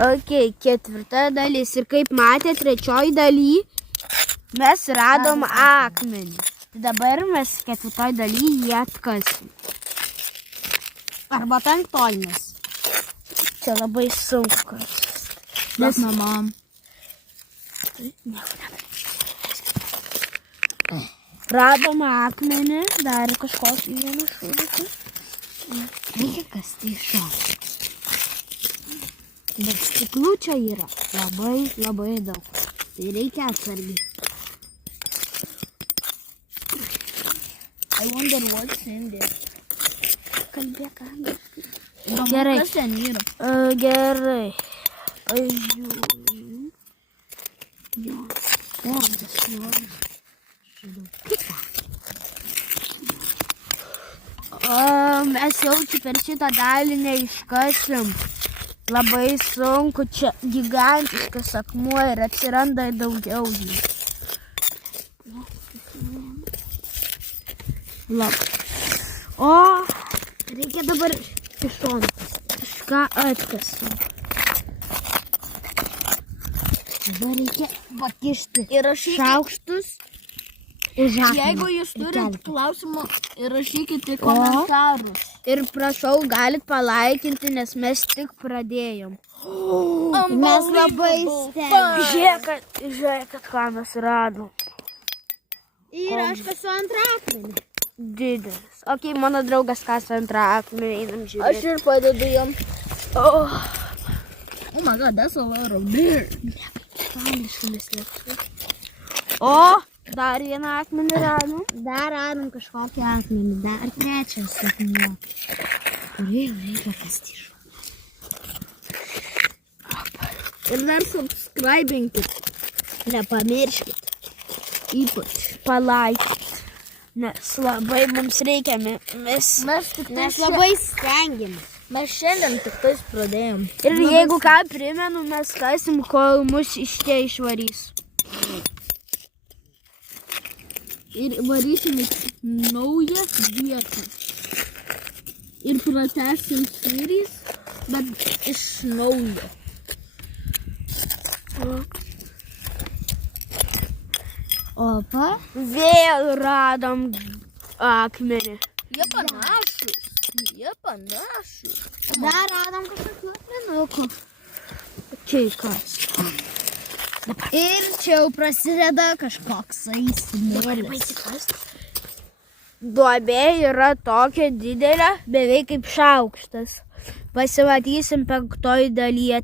Ok, ketvirta dalis. Ir kaip matė, trečioji daly mes radom akmenį. Dabar mes ketvirtoj daly jį atkasim. Arba penktoj mes. Čia labai sunku. Nes mamam. Radom akmenį, dar kažkokį vieną šūdukį. Reikia kasti iš šono. Bet stiklų čia yra labai daug. Tai reikia atsargiai. I wonder what's in there. Kalbėk angliškai. Gerai. Kas ten yra? Gerai. Aš žiūriu. Jo. Tas juodas. Mes jau per šitą dalį neiškasim. Labai sunku, čia gigantiškas akmuo ir atsiranda daugiau jų. O, reikia dabar iš šono kažką atkasim. Dabar reikia pakišti šaukštus. Jeigu jūs turit klausimų, įrašykite komentarus. Ir prašau, galit palaikinti, nes mes tik pradėjom. Mes labai stengėmės. Žiūrėkit, ką mes radom. Ir aš kasu antrą akmenį. Didelis. Ok, mano draugas kasu antrą akmenį, einam žiūrėti. Aš ir padedu jam. Oh my god, that's a lot of dirt. O, dar vieną akmenį radom. Dar radom kažkokį akmenį, dar trečias akmuo. Kurį reikia kasti iš šono. Ir dar subscribinkit. Nepamirškit. Ypač Palaikit. Nes labai mums reikia. Mes labai stengiamės. Mes šiandien tik tais pradėjom. Ir jeigu ką primenu, mes kasim, kol mus iš čia išvarys. Ir varysime naują vietą. Ir pratęsim series, bet iš naujo. Opa. Vėl radom akmenį. Jie panašus. Dar radom kažkokių akmenukų. Keikas. Ir čia jau prasideda kažkoks smėlis. Duobė yra tokia didelė, beveik kaip šaukštas. Pasimatysim penktoj dalyje.